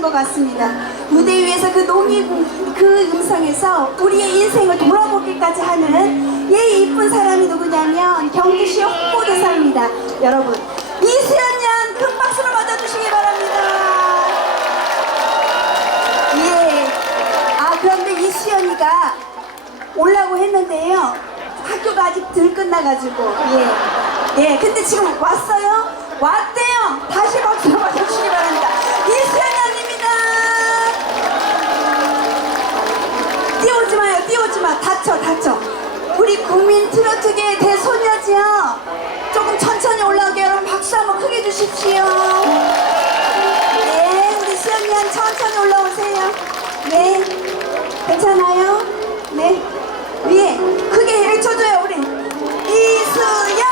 하는 것 같습니다. 무대 위에서 그 농이 그 음성에서 우리의 인생을 돌아보기까지 하는 예 이쁜 사람이 누구냐면 경주시 홍보대사입니다. 여러분 이수연 양 큰 박수로 맞아주시기 바랍니다. 예. 아 그런데 이수연이가 오려고 했는데요. 학교가 아직 덜 끝나가지고 예. 근데 지금 왔어요? 왔대요. 다시 박수로 맞아주시기 바랍니다. 이수연 양입니다. 뛰어오지 마요. 뛰어오지 마. 다쳐. 우리 국민 트로트계의 대소녀지요. 조금 천천히 올라오게 여러분 박수 한번 크게 주십시오. 네, 우리 수연이 양 천천히 올라오세요. 네, 괜찮아요? 네, 위에 크게 외쳐줘요 우리 이수연.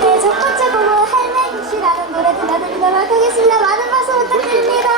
네, 첫 번째 곡은 할매기시라는 노래 들려드리도록 하겠습니다. 많은 박수 부탁드립니다.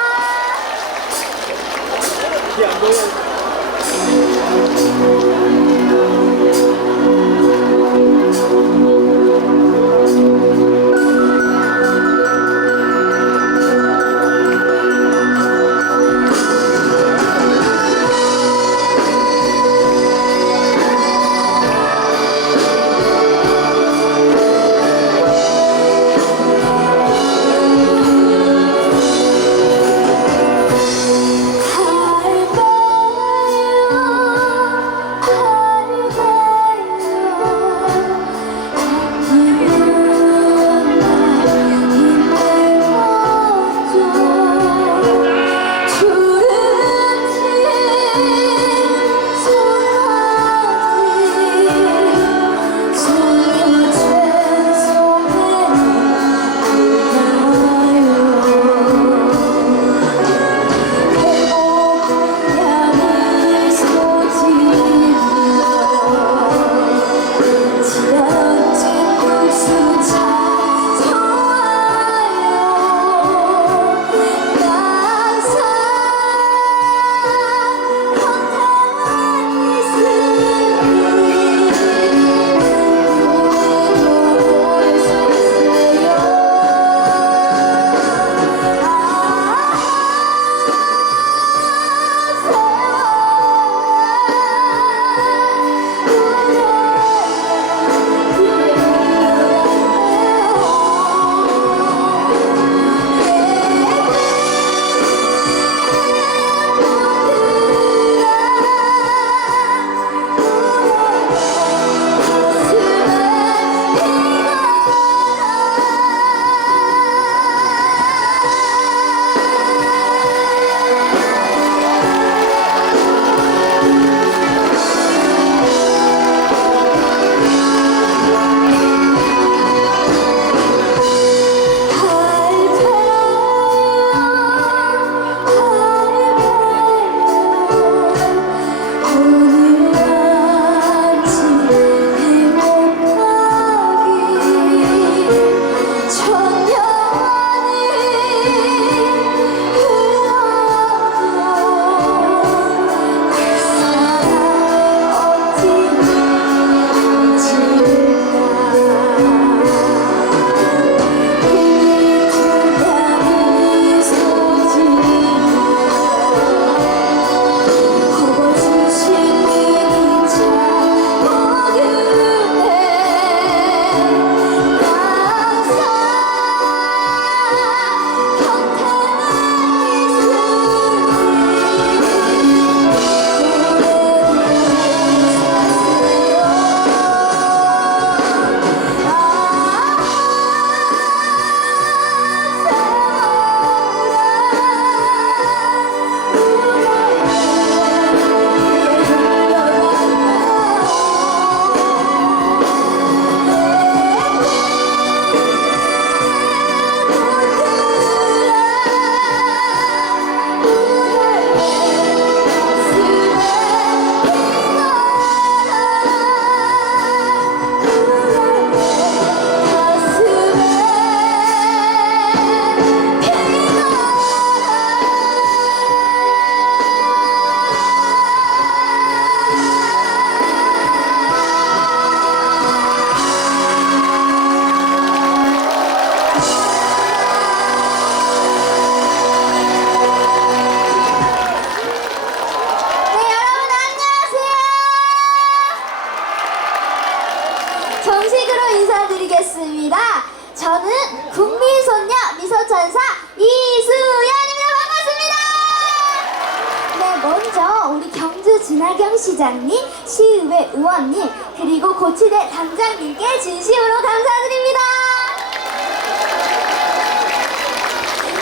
김하경 시장님, 시의회 의원님, 그리고 고치대 당장님께 진심으로 감사드립니다.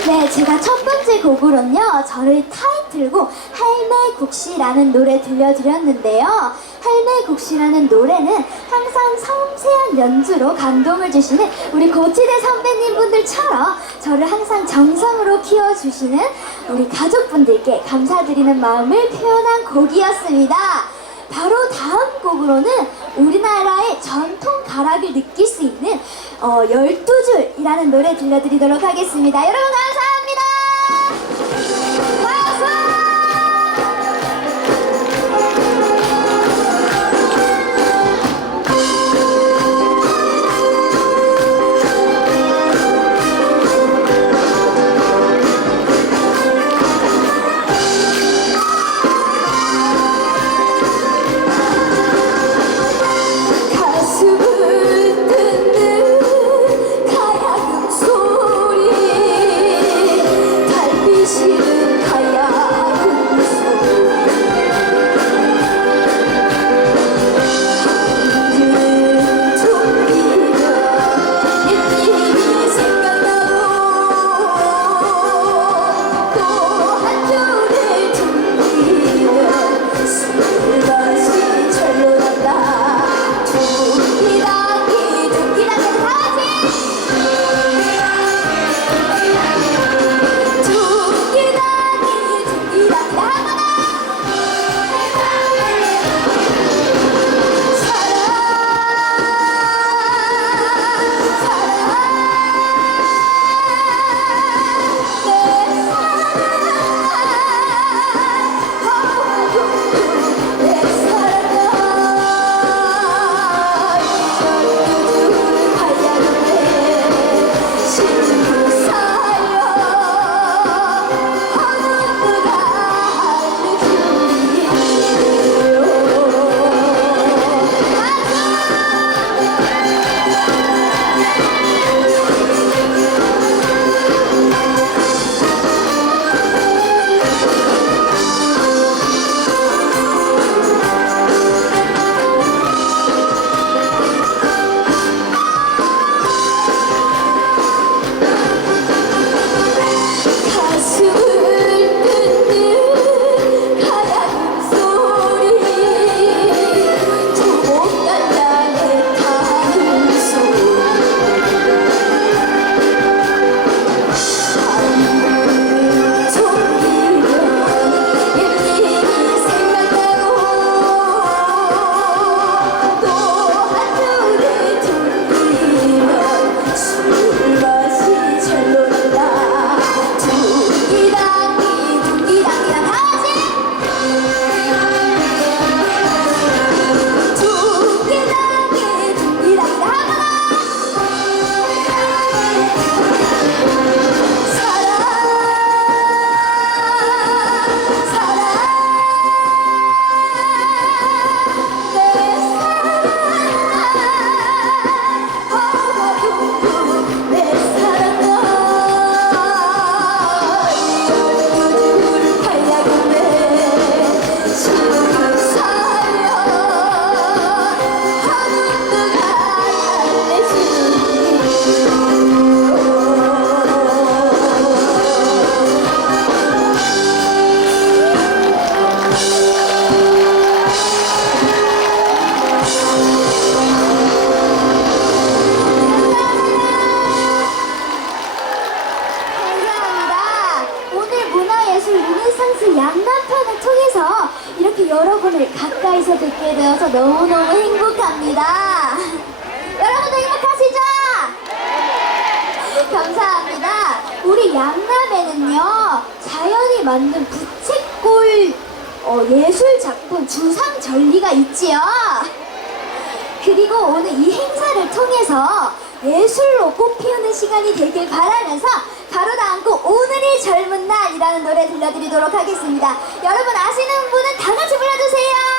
네, 제가 첫 번째 곡으로는요, 저를 타이틀곡 할매국시라는 노래 들려드렸는데요. 할매국시라는 노래는 항상 섬세한 연주로 감동을 주시는 우리 고치대 선배님 분들처럼 저를 항상 정성으로 키워주시는 우리 가족분들께 감사드리는 마음을 표현한 곡이었습니다. 바로 다음 곡으로는 우리나라의 전통 가락을 느낄 수 있는 12줄이라는 노래 들려드리도록 하겠습니다. 여러분 감사합니다. 박수! 여러분을 가까이서 뵙게 되어서 너무너무 행복합니다. 여러분도 행복하시죠? 감사합니다. 우리 양남에는요, 자연이 만든 부채꼴 예술 작품 주상절리가 있지요. 그리고 오늘 이 행사를 통해서 예술로 꽃피우는 시간이 되길 바라면서 가로도 않고 오늘이 젊은 날이라는 노래 들려드리도록 하겠습니다. 여러분 아시는 분은 다 같이 불러주세요.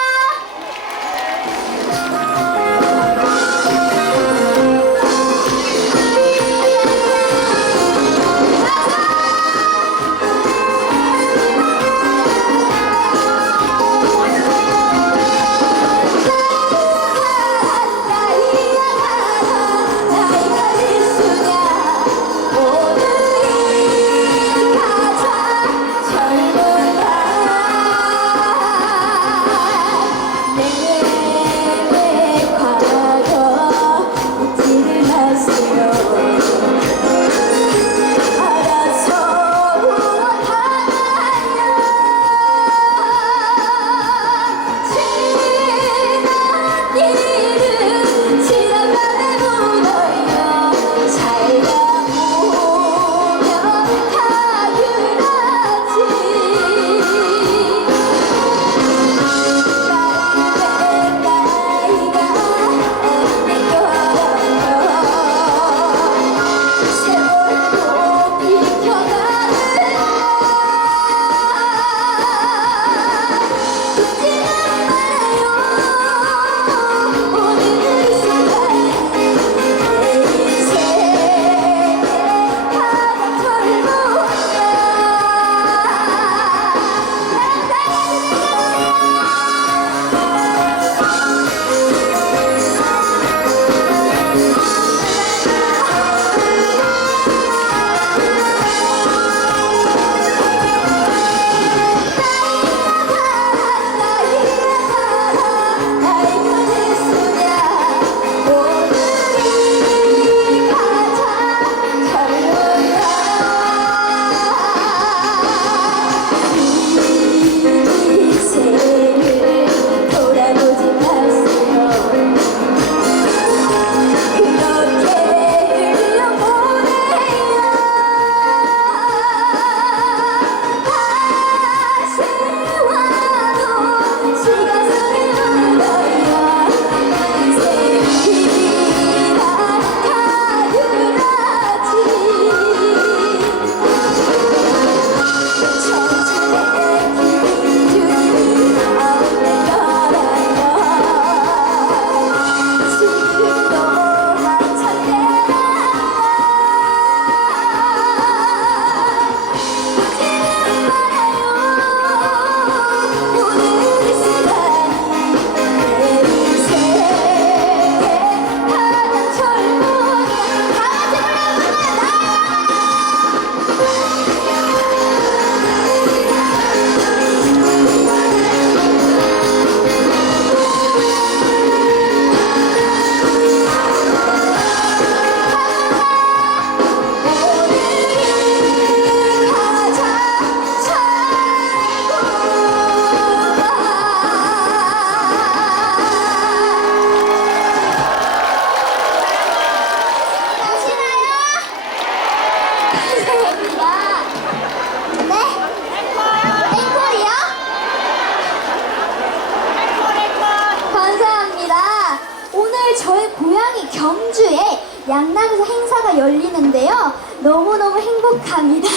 양남에서 행사가 열리는데요. 너무너무 행복합니다.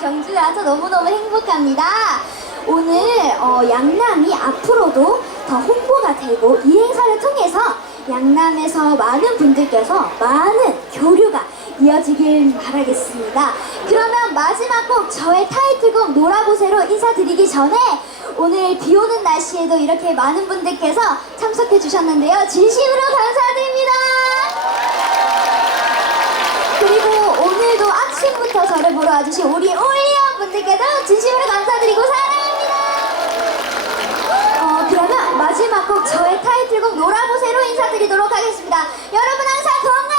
경주에 와서 너무너무 행복합니다. 오늘 양남이 앞으로도 더 홍보가 되고 이 행사를 통해서 양남에서 많은 분들께서 많은 교류가 이어지길 바라겠습니다. 그러면 마지막 곡 저의 타이틀곡 놀아보세로 인사드리기 전에 오늘 비 오는 날씨에도 이렇게 많은 분들께서 참석해 주셨는데요. 진심으로 감사드립니다. 그리고 오늘도 아침부터 저를 보러 와주신 우리 올리언 분들께도 진심으로 감사드리고 사랑합니다. 그러면 마지막 곡 저의 타이틀곡 놀아보세로 인사드리도록 하겠습니다. 여러분 항상 건강